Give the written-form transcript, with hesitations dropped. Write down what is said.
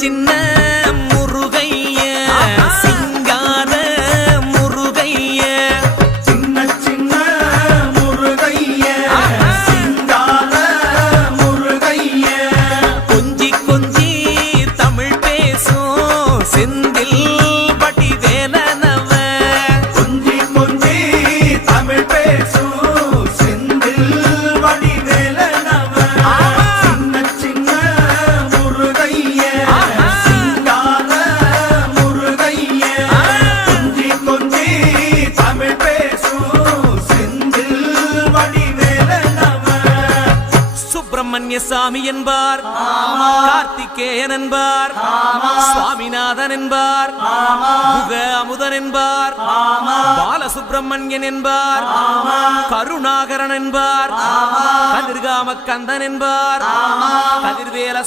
சின்ன முருகைய சிங்கார முருகைய சின்ன சின்ன முருகைய சிங்கார முருகைய கொஞ்சி கொஞ்சி தமிழ் பேசும் செந்தில் வடிவேலனவ கொஞ்சி கொஞ்சி தமிழ் பேசும் செந்தில் வடிவேலனவ சின்ன சின்ன முருகைய சிங்கார முருகைய கொஞ்சி கொஞ்சி தமிழ் பேசும் செந்தில் வடிவேலனவ சுப்பிரமணிய சாமி என்பார், கார்த்திகேயன் என்பார், சுவாமிநாதன் என்பார், முக அமுதன் என்பார், பாலசுப்பிரமணியன் என்பார், கருணாகரன் என்பார், கதிர்காம கந்தன் என்பார், கதிர்வேல